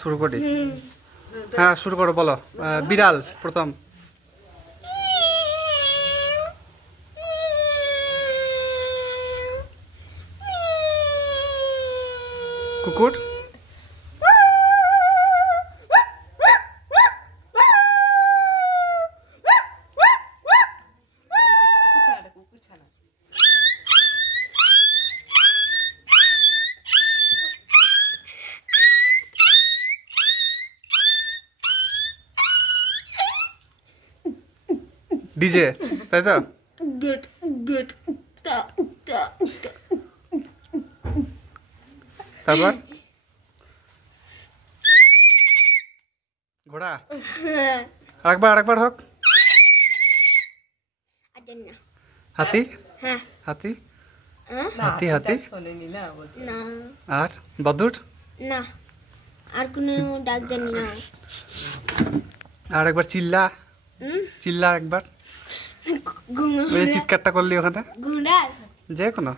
শুরু করি। হ্যাঁ শুরু করো, বলো। বিড়াল প্রথম। কুকুর। ডিজে, তাই তো? তারপর ঘোড়া। আরেকবার হোক। হাতি। হাতি হাতি হাতি আর বদুর না, আর কোনো ডাক জানি না। আর একবার চিল্লা। চিল্লা একবার, ওই চিৎকারটা করলি ওখানে, ঘোড়ার যে কোনো।